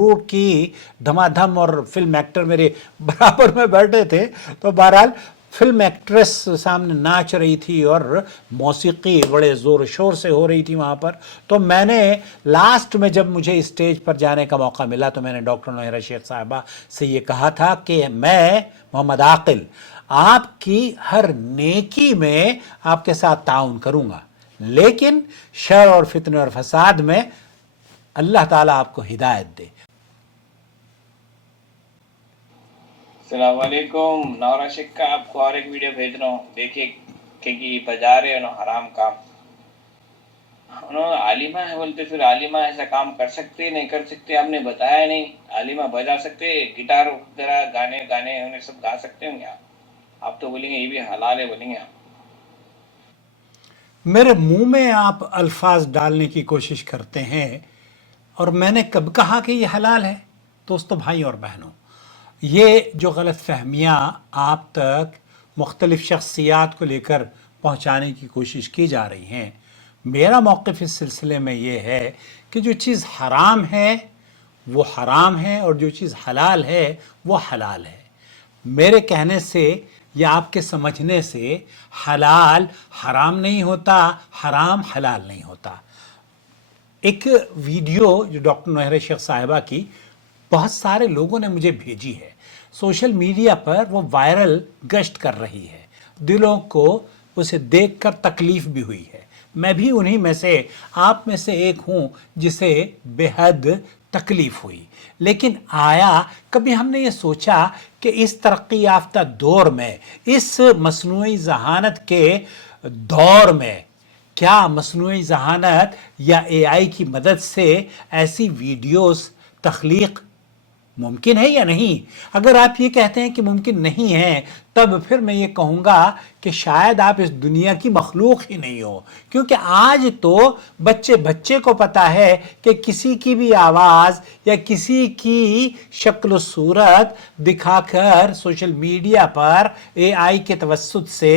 Group की धमाधम और फिल्म एक्टर मेरे बराबर में बैठे थे, तो बहरहाल फिल्म एक्ट्रेस सामने नाच रही थी और मौसीकी बड़े ज़ोर शोर से हो रही थी वहाँ पर। तो मैंने लास्ट में जब मुझे स्टेज पर जाने का मौका मिला तो मैंने डॉक्टर नौहरा शेख साहिबा से ये कहा था कि मैं मोहम्मद आकिल आपकी हर नेकी में आपके साथ ताउन करूँगा, लेकिन शर और फितने और फसाद में अल्लाह ताला आपको हिदायत दे। अस्सलाम वालेकुम। नौरा शेख का आपको और एक वीडियो भेज रहा हूँ, देखिए कि बजा रहे हैं हराम काम। उन्होंने आलिमा है बोलते, फिर आलिमा ऐसा काम कर सकते नहीं कर सकते आपने बताया नहीं। आलिमा बजा सकते, गिटार वगैरह गाने उन्हें सब गा सकते होंगे आप तो बोलेंगे ये भी हलाल है, बोलेंगे आप। मेरे मुंह में आप अल्फाज डालने की कोशिश करते हैं, और मैंने कब कहा कि ये हलाल है? दोस्तों, भाई और बहनों, ये जो गलत फहमियाँ आप तक मुख्तलिफ शख्सियात को लेकर पहुँचाने की कोशिश की जा रही हैं, मेरा मौक़िफ़ इस सिलसिले में ये है कि जो चीज़ हराम है वो हराम है और जो चीज़ हलाल है वो हलाल है। मेरे कहने से या आपके समझने से हलाल हराम नहीं होता, हराम हलाल नहीं होता। एक वीडियो जो डॉक्टर नौहरा शेख साहिबा की बहुत सारे लोगों ने मुझे भेजी है, सोशल मीडिया पर वो वायरल गश्त कर रही है, दिलों को उसे देखकर तकलीफ़ भी हुई है। मैं भी उन्हीं में से, आप में से एक हूँ जिसे बेहद तकलीफ़ हुई। लेकिन आया कभी हमने ये सोचा कि इस तरक्की याफ्ता दौर में, इस मसनूई ज़हानत के दौर में, क्या मसनूई ज़हानत या AI की मदद से ऐसी वीडियोस तख्लीक मुमकिन है या नहीं? अगर आप ये कहते हैं कि मुमकिन नहीं है, तब फिर मैं ये कहूँगा कि शायद आप इस दुनिया की मखलूक ही नहीं हो, क्योंकि आज तो बच्चे बच्चे को पता है कि किसी की भी आवाज़ या किसी की शक्ल सूरत दिखाकर सोशल मीडिया पर AI के तवस्सुत से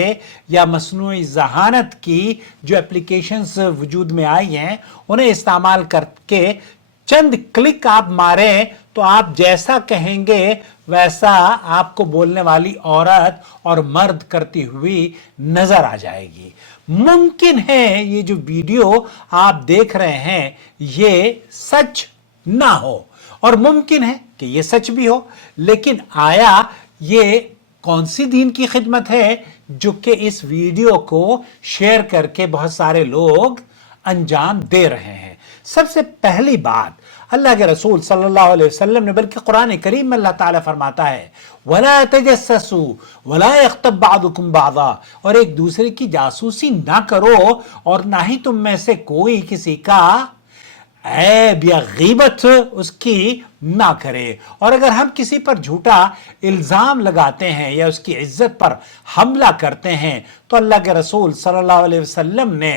या मसनूई ज़हानत की जो एप्लीकेशंस वजूद में आई हैं उन्हें इस्तेमाल करके चंद क्लिक आप मारें तो आप जैसा कहेंगे वैसा आपको बोलने वाली औरत और मर्द करती हुई नजर आ जाएगी। मुमकिन है ये जो वीडियो आप देख रहे हैं ये सच ना हो, और मुमकिन है कि ये सच भी हो, लेकिन आया ये कौन सी दीन की खिदमत है जो कि इस वीडियो को शेयर करके बहुत सारे लोग अंजाम दे रहे हैं? सबसे पहली बात, अल्लाह के रसूल सल्लल्लाहु अलैहि वसल्लम ने, बल्कि कुरान करीम में अल्लाह ताला फरमाता है वला तजस्ससू वला यग़्तब बादुकुम बादा, और एक दूसरे की जासूसी ना करो और ना ही तुम में से कोई किसी का ऐब या गीबत उसकी ना करे। और अगर हम किसी पर झूठा इल्ज़ाम लगाते हैं या उसकी इज्जत पर हमला करते हैं तो अल्लाह के रसूल सल्लल्लाहु अलैहि वसल्लम ने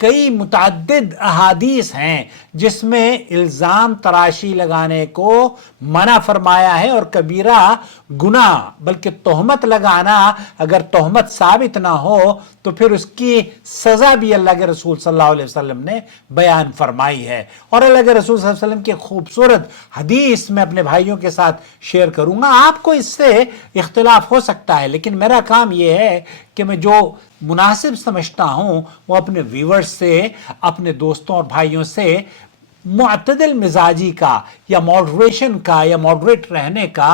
कई मुतअद्दिद अहादीस हैं जिसमें इल्ज़ाम तराशी लगाने को मना फरमाया है, और कबीरा गुनाह बल्कि तोहमत लगाना, अगर तोहमत साबित ना हो तो फिर उसकी सज़ा भी अल्लाह के रसूल सल्लल्लाहु अलैहि वसल्लम ने बयान फरमाई है। और अल्लाह के रसूल सल्लल्लाहु अलैहि वसल्लम की खूबसूरत हदीस मैं अपने भाइयों के साथ शेयर करूँगा। आपको इससे इख्तिलाफ हो सकता है, लेकिन मेरा काम यह है कि मैं जो मुनासिब समझता हूँ वो अपने व्यूअर्स से, अपने दोस्तों और भाइयों से मुअतदिल मिजाजी का या मॉडरेशन का या मॉडरेट रहने का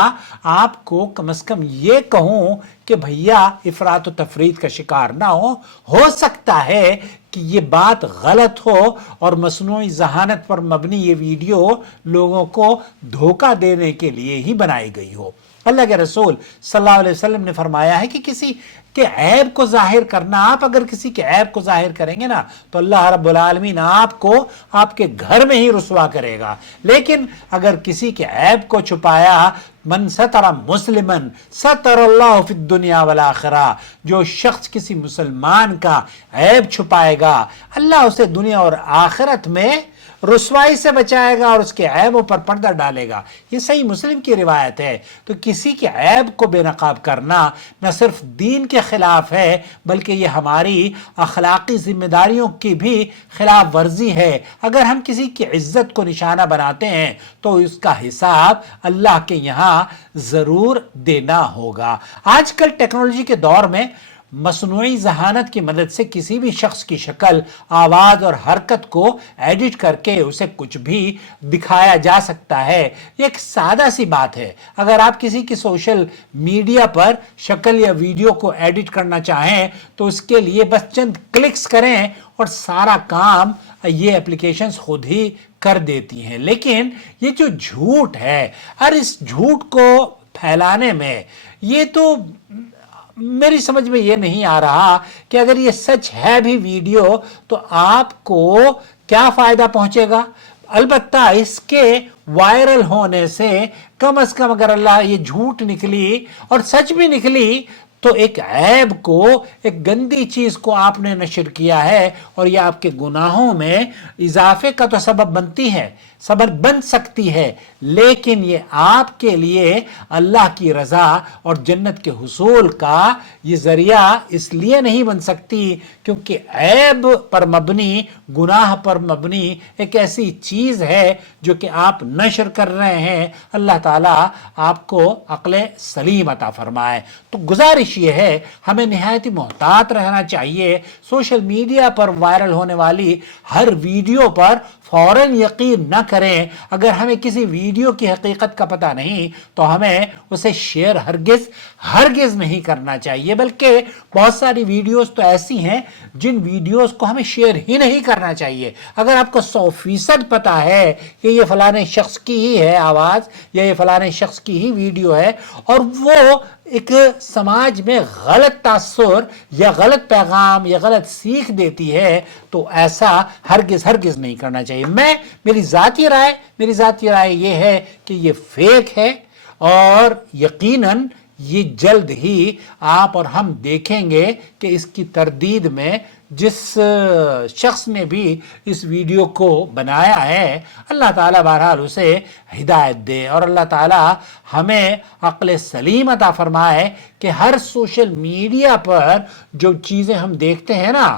आपको कम से कम ये कहूँ कि भैया इफरात व तफरीद का शिकार ना हो सकता है कि ये बात गलत हो और मसनूई ज़हानत पर मबनी ये वीडियो लोगों को धोखा देने के लिए ही बनाई गई हो। अल्लाह के रसूल सल्लल्लाहु अलैहि वसल्लम ने फरमाया है कि किसी के ऐब को जाहिर करना, आप अगर किसी के ऐब को जाहिर करेंगे ना तो अल्लाह रब्बुल आलमीन आपको आपके घर में ही रुसवा करेगा। लेकिन अगर किसी के ऐब को छुपाया, मन सतरा मुस्लिमन सतरल्लाहु फिद दुनिया वल आखिरा, जो शख्स किसी मुसलमान का ऐब छुपाएगा अल्लाह उसे दुनिया और आखिरत में रुसवाई से बचाएगा और उसके ऐबों पर पर्दा डालेगा। ये सही मुस्लिम की रिवायत है। तो किसी के ऐब को बेनकाब करना न सिर्फ दीन के खिलाफ है बल्कि ये हमारी अखलाकी जिम्मेदारियों की भी खिलाफ वर्जी है। अगर हम किसी की इज्जत को निशाना बनाते हैं तो उसका हिसाब अल्लाह के यहाँ जरूर देना होगा। आजकल टेक्नोलॉजी के दौर में मसनूई जहानत की मदद से किसी भी शख्स की शक्ल, आवाज और हरकत को एडिट करके उसे कुछ भी दिखाया जा सकता है। ये एक सादा सी बात है। अगर आप किसी की सोशल मीडिया पर शक्ल या वीडियो को एडिट करना चाहें तो उसके लिए बस चंद क्लिक्स करें और सारा काम ये एप्लीकेशंस खुद ही कर देती हैं। लेकिन ये जो झूठ है और इस झूठ को फैलाने में ये तो मेरी समझ में ये नहीं आ रहा कि अगर ये सच है भी वीडियो तो आपको क्या फायदा पहुंचेगा। अलबत्ता इसके वायरल होने से कम अगर अल्लाह ये झूठ निकली और सच भी निकली तो एक ऐब को, एक गंदी चीज को आपने नशर किया है और यह आपके गुनाहों में इजाफे का तो सबब बनती है, सबब बन सकती है, लेकिन ये आपके लिए अल्लाह की रजा और जन्नत के हुसूल का ये जरिया इसलिए नहीं बन सकती क्योंकि ऐब पर मबनी, गुनाह पर मबनी एक ऐसी चीज है जो कि आप नशर कर रहे हैं। अल्लाह ताला आपको अक्ल सलीम अता फरमाए। तो गुजारिश ये है हमें निहायत मोहतात रहना चाहिए। सोशल मीडिया पर वायरल होने वाली हर वीडियो पर फौरन यकीन न करें। अगर हमें किसी वीडियो की हकीकत का पता नहीं तो हमें उसे शेयर हरगिज नहीं करना चाहिए। बल्कि बहुत सारी वीडियोस तो ऐसी हैं जिन वीडियोस को हमें शेयर ही नहीं करना चाहिए। अगर आपको 100% पता है कि ये फलाने शख्स की ही है आवाज या ये फलाने शख्स की ही वीडियो है और वो एक समाज में गलत तासुर या गलत पैगाम या गलत सीख देती है तो ऐसा हरगिज नहीं करना चाहिए। मेरी जाती राय ये है कि ये फेक है और यकीनन ये जल्द ही आप और हम देखेंगे कि इसकी तरदीद में जिस शख्स ने भी इस वीडियो को बनाया है अल्लाह ताला बहरहाल उसे हिदायत दे और अल्लाह ताला हमें अक्ल सलीम अता फरमाए कि हर सोशल मीडिया पर जो चीज़ें हम देखते हैं ना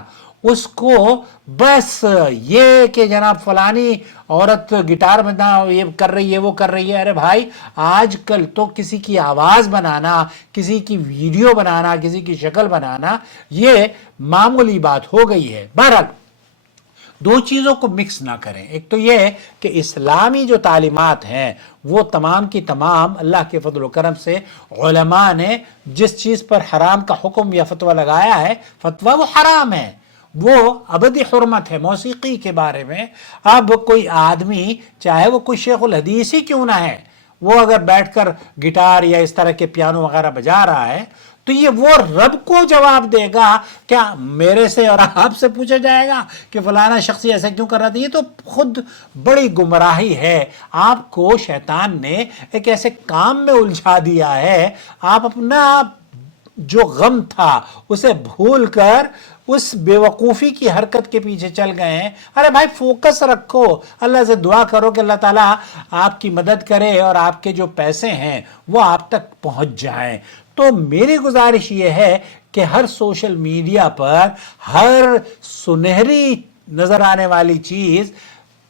उसको बस ये कि जनाब फलानी औरत गिटार बजना ये कर रही है वो कर रही है। अरे भाई आजकल तो किसी की आवाज़ बनाना, किसी की वीडियो बनाना, किसी की शक्ल बनाना ये मामूली बात हो गई है। बहरहाल दो चीज़ों को मिक्स ना करें। एक तो ये कि इस्लामी जो तालीमात हैं वो तमाम की तमाम अल्लाह के फजल व करम से उलमा ने जिस चीज़ पर हराम का हुक्म या फतवा लगाया है फतवा वो हराम है, वो अबदी हुर्मत है। मौसीकी के बारे में अब कोई आदमी चाहे वो कोई शेखुल हदीस ही क्यों ना है वो अगर बैठकर गिटार या इस तरह के पियानो वगैरह बजा रहा है तो ये वो रब को जवाब देगा। क्या मेरे से और आपसे पूछा जाएगा कि फलाना शख्स ऐसा क्यों कर रहा था? ये तो खुद बड़ी गुमराही है। आपको शैतान ने एक ऐसे काम में उलझा दिया है, आप अपना जो गम था उसे भूल कर उस बेवकूफ़ी की हरकत के पीछे चल गए हैं। अरे भाई फोकस रखो, अल्लाह से दुआ करो कि अल्लाह ताला आपकी मदद करे और आपके जो पैसे हैं वो आप तक पहुंच जाएं। तो मेरी गुजारिश ये है कि हर सोशल मीडिया पर हर सुनहरी नज़र आने वाली चीज़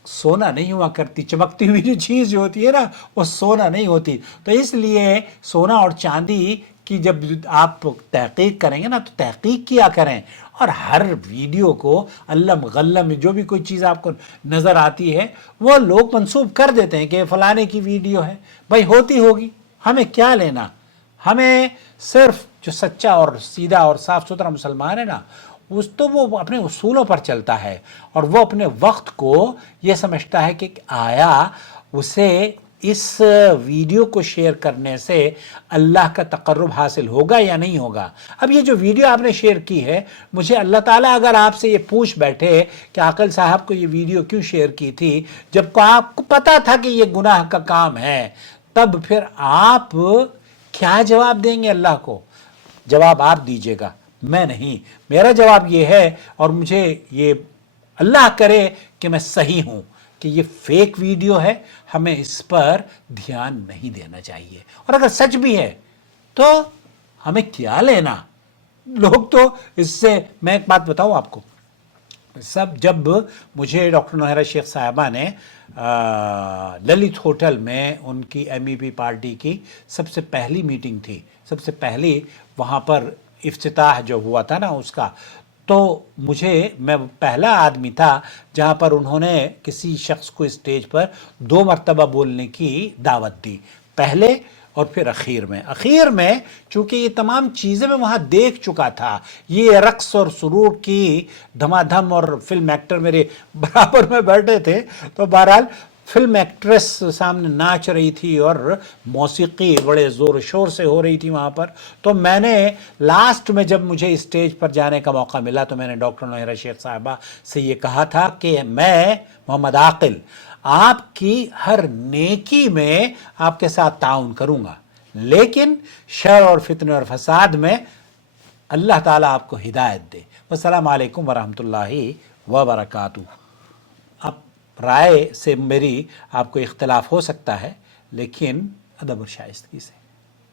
सोना नहीं हुआ करती। चमकती हुई जो चीज़ जो होती है ना वो सोना नहीं होती। तो इसलिए सोना और चांदी की जब आप तहकीक करेंगे ना तो तहकीक किया करें और हर वीडियो को अल्लम गल्लम जो भी कोई चीज़ आपको नज़र आती है वो लोग मंसूब कर देते हैं कि फलाने की वीडियो है। भाई होती होगी, हमें क्या लेना। हमें सिर्फ जो सच्चा और सीधा और साफ़ सुथरा मुसलमान है ना उस तो वो अपने उसूलों पर चलता है और वो अपने वक्त को ये समझता है कि आया उसे इस वीडियो को शेयर करने से अल्लाह का तकर्रुब हासिल होगा या नहीं होगा। अब ये जो वीडियो आपने शेयर की है, मुझे अल्लाह ताला अगर आपसे ये पूछ बैठे कि आकिल साहब को ये वीडियो क्यों शेयर की थी जबकि आपको पता था कि ये गुनाह का काम है, तब फिर आप क्या जवाब देंगे अल्लाह को? जवाब आप दीजिएगा, मैं नहीं। मेरा जवाब ये है और मुझे ये अल्लाह करे कि मैं सही हूँ, کہ یہ فیک ویڈیو ہے, ہمیں اس پر دھیان نہیں دینا چاہیے, اور اگر سچ بھی ہے تو ہمیں کیا لینا. لوگ تو اس سے, میں ایک بات بتاؤں آپ کو, جب مجھے ڈاکٹر نوحیرہ شیخ صاحبہ نے للت ہوٹل میں ان کی MEP پارٹی کی سب سے پہلی میٹنگ تھی, سب سے پہلی وہاں پر افتتاح جو ہوا تھا نا اس کا, تو میں پہلا آدمی تھا جہاں پر انہوں نے کسی شخص کو اسٹیج پر 2 مرتبہ بولنے کی دعوت دی, پہلے اور پھر اخیر میں چونکہ یہ تمام چیزیں میں وہاں دیکھ چکا تھا, یہ رقص اور سرور کی دھما دھم, اور فلم ایکٹر میرے برابر میں بیٹھے تھے, تو بہرحال فلم ایکٹریس سامنے ناچ رہی تھی اور موسیقی بڑے زور و شور سے ہو رہی تھی وہاں پر. تو میں نے لاسٹ میں جب مجھے اسٹیج پر جانے کا موقع ملا تو میں نے ڈاکٹر نوحیرہ شیخ صاحبہ سے یہ کہا تھا کہ میں محمد عاقل آپ کی ہر نیکی میں آپ کے ساتھ تعاون کروں گا, لیکن شر اور فتنے اور فساد میں اللہ تعالیٰ آپ کو ہدایت دے. والسلام علیکم ورحمۃ اللہ وبرکاتہ. اب رائے سے میری آپ کو اختلاف ہو سکتا ہے, لیکن ادب اور شائستگی سے.